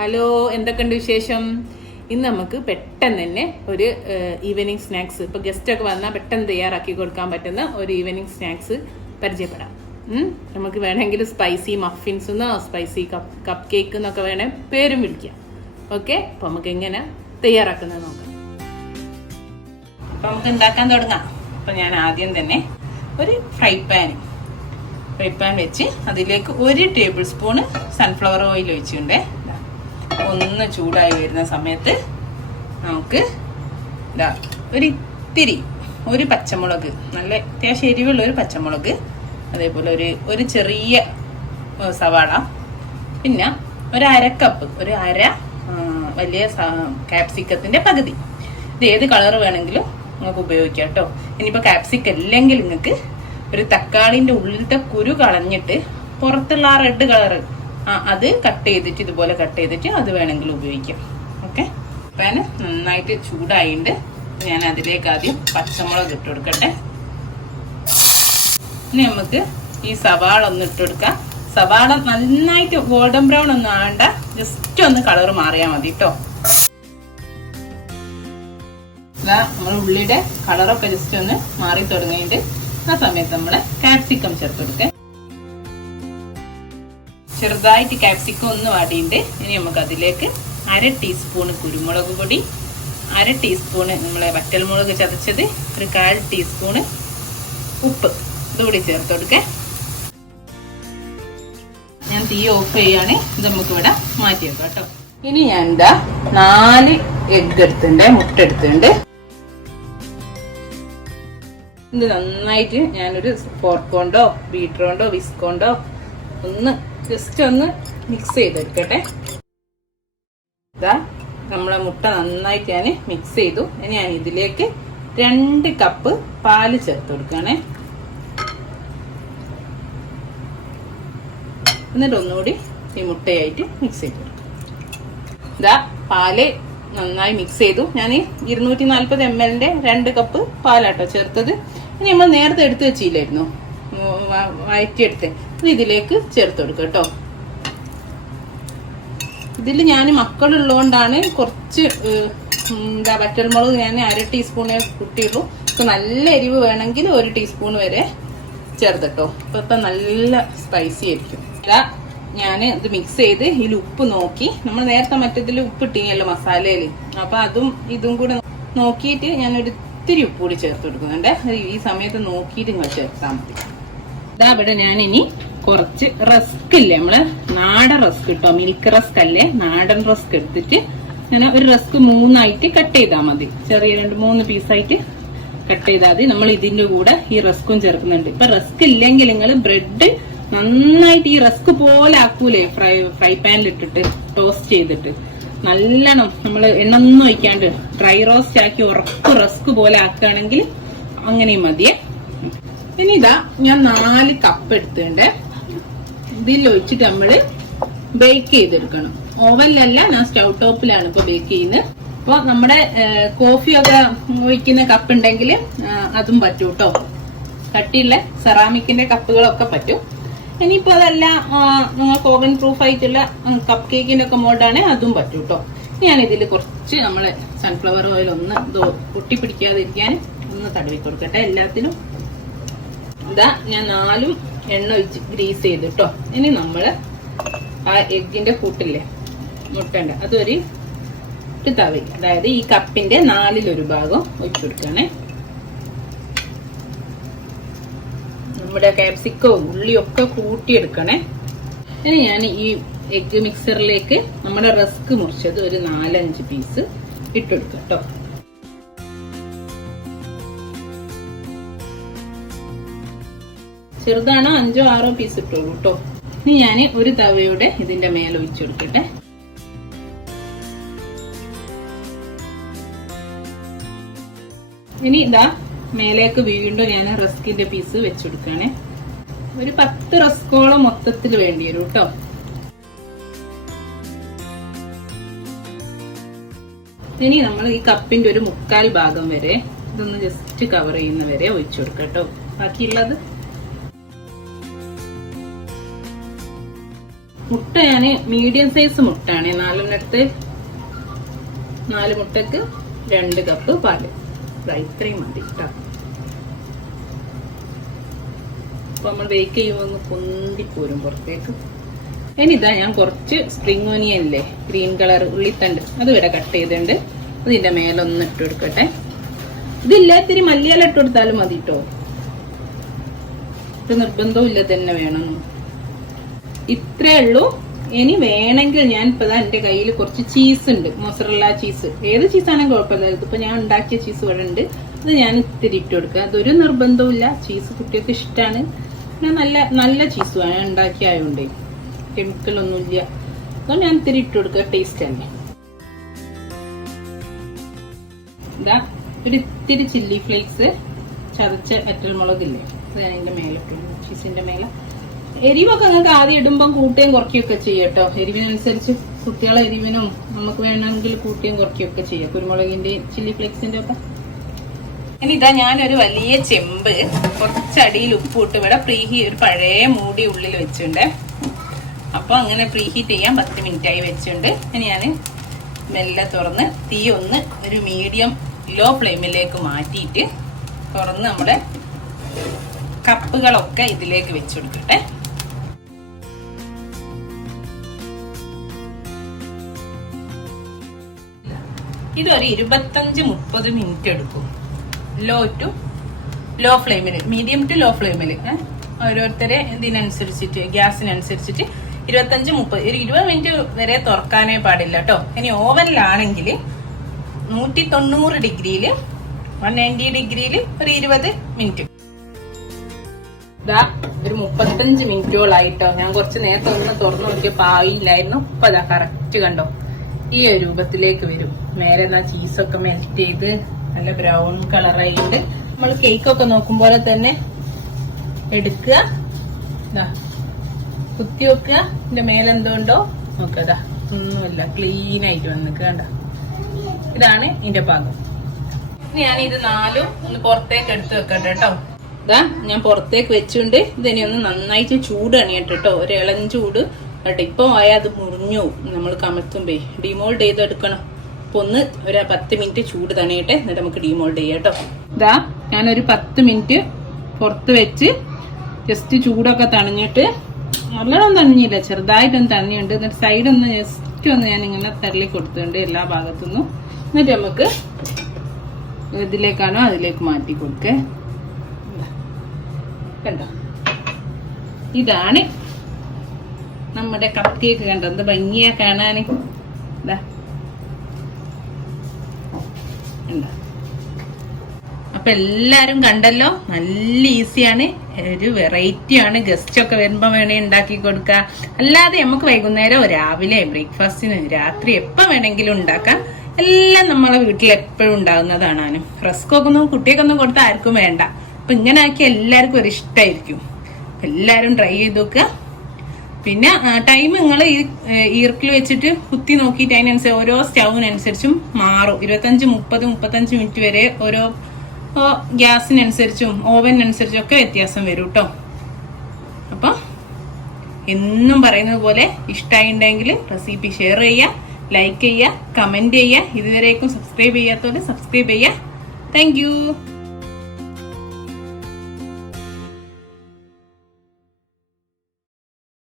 Hello, എന്തൊക്കെയുണ്ട് വിശേഷം? ഇന്ന് നമുക്ക് പെട്ടെന്ന് തന്നെ ഒരു ഈവനിങ് സ്നാക്സ്, ഇപ്പോൾ ഗസ്റ്റൊക്കെ വന്നാൽ പെട്ടെന്ന് തയ്യാറാക്കി കൊടുക്കാൻ പറ്റുന്ന ഒരു ഈവനിങ് സ്നാക്സ് പരിചയപ്പെടാം. നമുക്ക് വേണമെങ്കിൽ സ്പൈസി മഫിൻസ് എന്നോ സ്പൈസി കപ്പ് കേക്ക് എന്നൊക്കെ വേണേൽ പേരും വിളിക്കാം. ഓക്കെ, അപ്പോൾ നമുക്ക് എങ്ങനെ തയ്യാറാക്കുന്നത് നോക്കാം. അപ്പോൾ നമുക്ക് ഉണ്ടാക്കാൻ തുടങ്ങാം. അപ്പോൾ ഞാൻ ആദ്യം തന്നെ ഒരു ഫ്രൈ പാൻ വെച്ച് അതിലേക്ക് 1 ടേബിൾ സ്പൂണ് സൺഫ്ലവർ ഓയിൽ ഒഴിച്ചിട്ടുണ്ട്. ഒന്ന് ചൂടായി വരുന്ന സമയത്ത് നമുക്ക് ഒരു പച്ചമുളക്, നല്ല അത്യാവശ്യം എരിവുള്ള ഒരു പച്ചമുളക്, അതേപോലെ ഒരു ചെറിയ സവാള, പിന്നെ ഒരു അര വലിയ ക്യാപ്സിക്കത്തിൻ്റെ പകുതി. ഇത് ഏത് കളർ വേണമെങ്കിലും നിങ്ങൾക്ക് ഉപയോഗിക്കാം കേട്ടോ. ഇനിയിപ്പോൾ ക്യാപ്സിക്കം ഇല്ലെങ്കിൽ നിങ്ങൾക്ക് ഒരു തക്കാളിൻ്റെ ഉള്ളിലത്തെ കുരു കളഞ്ഞിട്ട് പുറത്തുള്ള ആ റെഡ് കളറ് അത് കട്ട് ചെയ്തിട്ട് ഇതുപോലെ കട്ട് ചെയ്തിട്ട് അത് വേണമെങ്കിൽ ഉപയോഗിക്കാം. ഓക്കെ, പാന് നന്നായിട്ട് ചൂടായിട്ട് ഞാൻ അതിലേക്ക് ആദ്യം പച്ചമുളക് ഇട്ട് കൊടുക്കട്ടെ. ഇനി നമുക്ക് ഈ സവാള ഒന്ന് ഇട്ട് കൊടുക്കാം. സവാള നന്നായിട്ട് ഗോൾഡൻ ബ്രൗൺ ഒന്നും ആവണ്ട, ജസ്റ്റ് ഒന്ന് കളർ മാറിയാൽ മതി കേട്ടോ. നമ്മൾ ഉള്ളിയുടെ കളറൊക്കെ ജസ്റ്റ് ഒന്ന് മാറി തുടങ്ങിയിട്ട് ആ സമയത്ത് നമ്മൾ ക്യാപ്സിക്കം ചേർത്ത് കൊടുക്കാം. ചെറുതായിട്ട് ക്യാപ്സിക്കം ഒന്ന് വാടിയിട്ട് ഇനി നമുക്ക് അതിലേക്ക് 1/2 ടീസ്പൂണ് കുരുമുളക് പൊടി, 1/2 ടീസ്പൂണ് നമ്മളെ വറ്റൽമുളക് ചതച്ചത്, ഒരു 1/4 ടീസ്പൂണ് ഉപ്പ് ഇതുകൂടി ചേർത്ത് കൊടുക്കാം. ഞാൻ തീ ഓഫ് ചെയ്യാണ്. ഇത് നമുക്ക് ഇവിടെ മാറ്റി വെക്കാം കേട്ടോ. ഇനി ഞാൻ 4 എഗ് എടുത്തിട്ടുണ്ട്, മുട്ട എടുത്തിട്ടുണ്ട്. ഇത് നന്നായിട്ട് ഞാനൊരു ഫോർക്ക് കൊണ്ടോ ബീറ്റർ കൊണ്ടോ വിസ്ക് കൊണ്ടോ ഒന്ന് ജസ്റ്റ് ഒന്ന് മിക്സ് ചെയ്തെടുക്കട്ടെ. നമ്മളെ മുട്ട നന്നായിട്ട് ഞാൻ മിക്സ് ചെയ്തു. ഇനി ഞാൻ ഇതിലേക്ക് 2 കപ്പ് പാല് ചേർത്ത് കൊടുക്കുകയാണേ. എന്നിട്ട് ഒന്നുകൂടി ഈ മുട്ടയായിട്ട് മിക്സ് ചെയ്ത് കൊടുക്കാം. പാല് നന്നായി മിക്സ് ചെയ്തു. ഞാൻ 240 ml 2 കപ്പ് പാലാട്ടോ ചേർത്തത്. ഇനി നമ്മൾ നേരത്തെ എടുത്ത് വെച്ചില്ലായിരുന്നു, വഴറ്റിയെടുത്ത്, ഇത് ഇതിലേക്ക് ചേർത്ത് കൊടുക്കുക കേട്ടോ. ഇതിൽ ഞാൻ മക്കളുള്ളതുകൊണ്ടാണ് കുറച്ച് വറ്റൽമുളക് ഞാൻ 1/2 ടീസ്പൂണേ കുട്ടിയുള്ളൂ. ഇപ്പൊ നല്ല എരിവ് വേണമെങ്കിൽ 1 ടീസ്പൂൺ വരെ ചേർത്തിട്ടോ. ഇപ്പൊ നല്ല സ്പൈസി ആയിരിക്കും. ഞാൻ ഇത് മിക്സ് ചെയ്ത് ഇതിൽ ഉപ്പ് നോക്കി, നമ്മൾ നേരത്തെ മറ്റേതിൽ ഉപ്പ് ഇട്ടിങ്ങല്ലോ മസാലയില്, അപ്പൊ അതും ഇതും കൂടെ നോക്കിയിട്ട് ഞാൻ ഒരു ഇത്തിരി ഉപ്പ് കൂടി ചേർത്ത് കൊടുക്കുന്നുണ്ട്. ഈ സമയത്ത് നോക്കിയിട്ട് നിങ്ങൾ ചേർത്താൽ മതി. ഇവിടെ ഞാൻ ഇനി കുറച്ച് റസ്ക് ഇല്ലേ, നമ്മള് നാടൻ റസ്ക് കിട്ടോ, മിൽക്ക് റസ്ക് അല്ലേ, നാടൻ റസ്ക് എടുത്തിട്ട് ഞാൻ ഒരു റസ്ക് 3 കട്ട് ചെയ്താൽ മതി. ചെറിയ 2-3 പീസായിട്ട് കട്ട് ചെയ്താൽ മതി. നമ്മൾ ഇതിന്റെ കൂടെ ഈ റസ്കും ചേർക്കുന്നുണ്ട്. ഇപ്പൊ റസ്ക് ഇല്ലെങ്കിൽ നിങ്ങൾ ബ്രെഡ് നന്നായിട്ട് ഈ റസ്ക് പോലെ ആക്കൂലേ, ഫ്രൈ പാനിൽ ഇട്ടിട്ട് ടോസ്റ്റ് ചെയ്തിട്ട് നല്ലോണം നമ്മൾ എണ്ണൊന്നും ഒഴിക്കാണ്ട് ഡ്രൈ റോസ്റ്റ് ആക്കി ഉറപ്പ് റസ്ക് പോലെ ആക്കുകയാണെങ്കിൽ അങ്ങനെയും മതിയേ. ഇനി ഞാൻ 4 കപ്പ് എടുത്തിട്ടുണ്ട്. ഇതിൽ ഒഴിച്ചിട്ട് നമ്മള് ബേക്ക് ചെയ്തെടുക്കണം. ഓവനിലല്ല, ഞാൻ സ്റ്റൗ ടോപ്പിലാണ് ഇപ്പൊ ബേക്ക് ചെയ്യുന്നത്. അപ്പൊ നമ്മുടെ കോഫിയൊക്കെ ഒഴിക്കുന്ന കപ്പ് ഉണ്ടെങ്കിൽ അതും പറ്റും കേട്ടോ. കട്ടിയുള്ള സെറാമിക്കിന്റെ കപ്പുകളൊക്കെ പറ്റും. ഇനിയിപ്പോ അതല്ല നിങ്ങൾക്ക് ഓവൻ പ്രൂഫ് ആയിട്ടുള്ള കപ്പ് കേക്കിന്റെ ഒക്കെ മോഡാണ്, അതും പറ്റും കേട്ടോ. ഞാൻ ഇതിൽ കുറച്ച് നമ്മളെ സൺഫ്ലവർ ഓയിൽ ഒന്ന് പൊട്ടിപ്പിടിക്കാതിരിക്കാൻ ഒന്ന് തടവി കൊടുക്കട്ടെ എല്ലാത്തിനും. ഞാൻ 4 എണ്ണ ഒഴിച്ച് ഗ്രീസ് ചെയ്തു കേട്ടോ. ഇനി നമ്മള് ആ എഗ്ഗിന്റെ കൂട്ടില്ലേ, മുട്ടണ്ട, അതൊരു തവി, അതായത് ഈ കപ്പിന്റെ 4/1 ഭാഗം ഒഴിച്ചു കൊടുക്കണേ. നമ്മുടെ ക്യാപ്സിക്കവും ഉള്ളിയൊക്കെ കൂട്ടിയെടുക്കണേ. ഇനി ഞാൻ ഈ എഗ് മിക്സറിലേക്ക് നമ്മുടെ റസ്ക് മുറിച്ചത് ഒരു 4-5 പീസ് ഇട്ടെടുക്കാം കേട്ടോ. ചെറുതാണോ 5-6 പീസ് ഇട്ടോളൂ കേട്ടോ. ഇനി ഞാൻ ഒരു തവയോടെ ഇതിന്റെ മേലെ ഒഴിച്ചു കൊടുക്കട്ടെ. ഇനി മേലേക്ക് വീണ്ടും ഞാൻ റസ്കിന്റെ പീസ് വെച്ചെടുക്കാണേ. ഒരു 10 റസ്കോളം മൊത്തത്തിൽ വേണ്ടി വരും കേട്ടോ. ഇനി നമ്മൾ ഈ കപ്പിന്റെ ഒരു 1/4 ഭാഗം വരെ ഇതൊന്ന് ജസ്റ്റ് കവർ ചെയ്യുന്ന വരെ ഒഴിച്ചു കൊടുക്കാം കേട്ടോ. ബാക്കിയുള്ളത് മുട്ട ഞാൻ മീഡിയം സൈസ് മുട്ടയാണ് 4 എടുത്ത്. 4 മുട്ടക്ക് 2 കപ്പ് പാല്. ഇത്രയും മതി കേട്ടോ. അപ്പൊ നമ്മൾ ബേക്ക് ചെയ്യുമ്പോൾ ഒന്ന് പൊന്തിപ്പോരും പുറത്തേക്ക്. ഇനിതാ ഞാൻ കുറച്ച് സ്പ്രിംഗ് ഓനിയൻ ഇല്ലേ, ഗ്രീൻ കളർ ഉള്ളിത്തണ്ട്, അത് ഇവിടെ കട്ട് ചെയ്തിട്ടുണ്ട്. അതിന്റെ മേലൊന്ന് ഇട്ട് കൊടുക്കട്ടെ. ഇതില്ലാത്തിരി മല്ലിയില ഇട്ട് കൊടുത്താലും മതി കേട്ടോ. ഇത് നിർബന്ധവും ഇല്ല തന്നെ വേണമെന്ന്. ഇത്രേ ഉള്ളൂ. ഇനി വേണമെങ്കിൽ ഞാൻ ഇപ്പൊ എന്റെ കയ്യിൽ കുറച്ച് ചീസ് ഉണ്ട്, മൊസറല്ല ചീസ്. ഏത് ചീസാണെങ്കിൽ കുഴപ്പമില്ല. ഇതിപ്പോ ഞാൻ ഉണ്ടാക്കിയ ചീസ് ഇവിടെ ഉണ്ട്. അത് ഞാൻ ഇത്തിരി ഇട്ട് കൊടുക്കുക. അതൊരു നിർബന്ധവും ഇല്ല. ചീസ് കുട്ടികൾക്ക് ഇഷ്ടമാണ്. പിന്നെ നല്ല നല്ല ചീസ് ഞാൻ ഉണ്ടാക്കിയായോണ്ടേ, കെമിക്കൽ ഒന്നുമില്ല. അതുകൊണ്ട് ഞാൻ ഇത്തിരി ഇട്ട് കൊടുക്കുക. ടേസ്റ്റ് തന്നെ. ഇതാ ഒരു ഇത്തിരി ചില്ലി ഫ്ലേക്സ്, ചതച്ച വറ്റൽമുളകില്ലേ, അത് ഞാൻ അതിന്റെ മേലെ ഇട്ടു, ചീസിന്റെ മേലെ. എരിവൊക്കെ നിങ്ങൾക്ക് ആദ്യം ഇടുമ്പം കൂട്ടുകയും കുറയ്ക്കുകയൊക്കെ ചെയ്യാം കേട്ടോ. എരിവിനനുസരിച്ച് കുട്ടികളെ എരിവിനും നമുക്ക് വേണമെങ്കിൽ കൂട്ടുകയും കുറയ്ക്കുകയൊക്കെ ചെയ്യാം, കുരുമുളകിന്റെയും ചില്ലി ഫ്ലേക്സിന്റെ ഒക്കെ. ഇനി ഇതാ ഞാനൊരു വലിയ ചെമ്പ് കുറച്ചടിയിൽ ഉപ്പിട്ട് ഇവിടെ ഒരു പഴയ മൂടി ഉള്ളിൽ വെച്ചിട്ടുണ്ട്. അപ്പൊ അങ്ങനെ പ്രീഹീറ്റ് ചെയ്യാൻ 10 മിനിറ്റ് ആയി വെച്ചിട്ടുണ്ട്. ഇനി ഞാൻ മെല്ലെ തുറന്ന് തീ ഒന്ന് ഒരു മീഡിയം ലോ ഫ്ലെയിമിലേക്ക് മാറ്റിയിട്ട് തുറന്ന് നമ്മുടെ കപ്പുകളൊക്കെ ഇതിലേക്ക് വെച്ചു കൊടുക്കട്ടെ. ഇതൊരു 25-30 മിനിറ്റ് എടുക്കും. ലോ ഫ്ലെയിമിൽ, മീഡിയം ടു ലോ ഫ്ലെയിമിൽ. ഓരോരുത്തരെ ഇതിനനുസരിച്ചിട്ട്, ഗ്യാസിനനുസരിച്ചിട്ട് 25-30, ഒരു 20 മിനിറ്റ് വരെ തുറക്കാനേ പാടില്ല കേട്ടോ. ഇനി ഓവനിലാണെങ്കിൽ 190 ഡിഗ്രിയിൽ 190 ഡിഗ്രിയിൽ ഒരു 20 മിനിറ്റ്. ഇതാ ഒരു 35 മിനിറ്റോളായിട്ടോ. ഞാൻ കുറച്ച് നേരത്തെ ഒന്ന് തുറന്നു നോക്കിയപ്പോൾ ആയില്ലായിരുന്നു. ഇപ്പൊ അതാ കറക്റ്റ് കണ്ടോ, ഈ ഒരു രൂപത്തിലേക്ക് വരും. നേരെ ചീസൊക്കെ മെൽറ്റ് ചെയ്ത് നല്ല ബ്രൗൺ കളറായിട്ട് നമ്മൾ കേക്കൊക്കെ നോക്കും പോലെ തന്നെ എടുക്കുക. കുത്തി വെക്കുക. ഇതിന്റെ മേലെന്തോണ്ടോ നോക്കതാ, ഒന്നുമില്ല, ക്ലീൻ ആയിട്ട് വന്നിട്ട് കണ്ട. ഇതാണ് ഇതിന്റെ ഭാഗം. ഞാൻ ഇത് 4 ഒന്ന് പുറത്തേക്ക് എടുത്ത് വെക്കട്ടെ കേട്ടോ. ഇതാ ഞാൻ പുറത്തേക്ക് വെച്ചുകൊണ്ട് ഇതിനെ ഒന്ന് നന്നായിട്ട് ചൂട് അണിയട്ടെ കേട്ടോ. ഒരു ഇളം ചൂട് കേട്ടോ. ഇപ്പൊ ആയാൽ അത് മുറിഞ്ഞു, നമ്മൾ കമഴ്ത്തുമ്പേ ഡിമോൾഡ് ചെയ്തെടുക്കണം. അപ്പൊ ഒന്ന് ഒരു 10 മിനിറ്റ് ചൂട് തണിയട്ടെ, എന്നിട്ട് നമുക്ക് ഡിമോൾഡ് ചെയ്യാം കേട്ടോ. ഇതാ ഞാനൊരു 10 മിനിറ്റ് പുറത്ത് വെച്ച് ജസ്റ്റ് ചൂടൊക്കെ തണിഞ്ഞിട്ട്, നല്ലോണം തണിഞ്ഞില്ല, ചെറുതായിട്ടൊന്ന് തണിഞ്ഞുണ്ട്. എന്നിട്ട് സൈഡ് ഒന്ന് ജസ്റ്റ് ഒന്ന് ഞാൻ ഇങ്ങനെ തരളി കൊടുത്തിട്ടുണ്ട് എല്ലാ ഭാഗത്തുനിന്നും. എന്നിട്ട് നമുക്ക് ഇതിലേക്കാണോ അതിലേക്ക് മാറ്റി കൊടുക്കേ. കണ്ടോ, ഇതാണ് നമ്മുടെ കപ്പ് കേക്ക്. കണ്ടോ എന്ത് ഭംഗിയാ കാണാന്. അപ്പൊ എല്ലാരും കണ്ടല്ലോ, നല്ല ഈസിയാണ്, ഒരു വെറൈറ്റിയാണ്. ഗസ്റ്റ് ഒക്കെ വരുമ്പോ വേണേ ഉണ്ടാക്കി കൊടുക്കുക. അല്ലാതെ നമുക്ക് വൈകുന്നേരം രാവിലെ ബ്രേക്ക്ഫാസ്റ്റിന് രാത്രി എപ്പോ വേണമെങ്കിലും ഉണ്ടാക്കാം. എല്ലാം നമ്മളെ വീട്ടിൽ എപ്പോഴും ഉണ്ടാകുന്നതാണ്. റസ്കൊക്കെ ഒന്നും കുട്ടിയൊക്കൊന്നും കൊടുത്താൽ ആർക്കും വേണ്ട. അപ്പൊ ഇങ്ങനെ ആക്കി എല്ലാവർക്കും ഒരു ഇഷ്ടമായിരിക്കും. എല്ലാരും ട്രൈ ചെയ്ത് നോക്കുക. പിന്നെ ടൈം നിങ്ങൾ ഈ ഈർക്കിൽ വെച്ചിട്ട് കുത്തി നോക്കിയിട്ട് അതിനനുസരിച്ച് ഓരോ സ്റ്റൗവിനനുസരിച്ചും മാറും. 25, 30, 35 മിനിറ്റ് വരെ ഓരോ ഗ്യാസിനനുസരിച്ചും ഓവനനുസരിച്ചും ഒക്കെ വ്യത്യാസം വരും കേട്ടോ. അപ്പൊ എന്നും പറയുന്നത് പോലെ ഇഷ്ടമായിട്ടുണ്ടെങ്കിൽ റെസിപ്പി ഷെയർ ചെയ്യുക, ലൈക്ക് ചെയ്യുക, കമന്റ് ചെയ്യുക. ഇതുവരേക്കും സബ്സ്ക്രൈബ് ചെയ്യാത്തവരെ സബ്സ്ക്രൈബ് ചെയ്യുക. Thank you.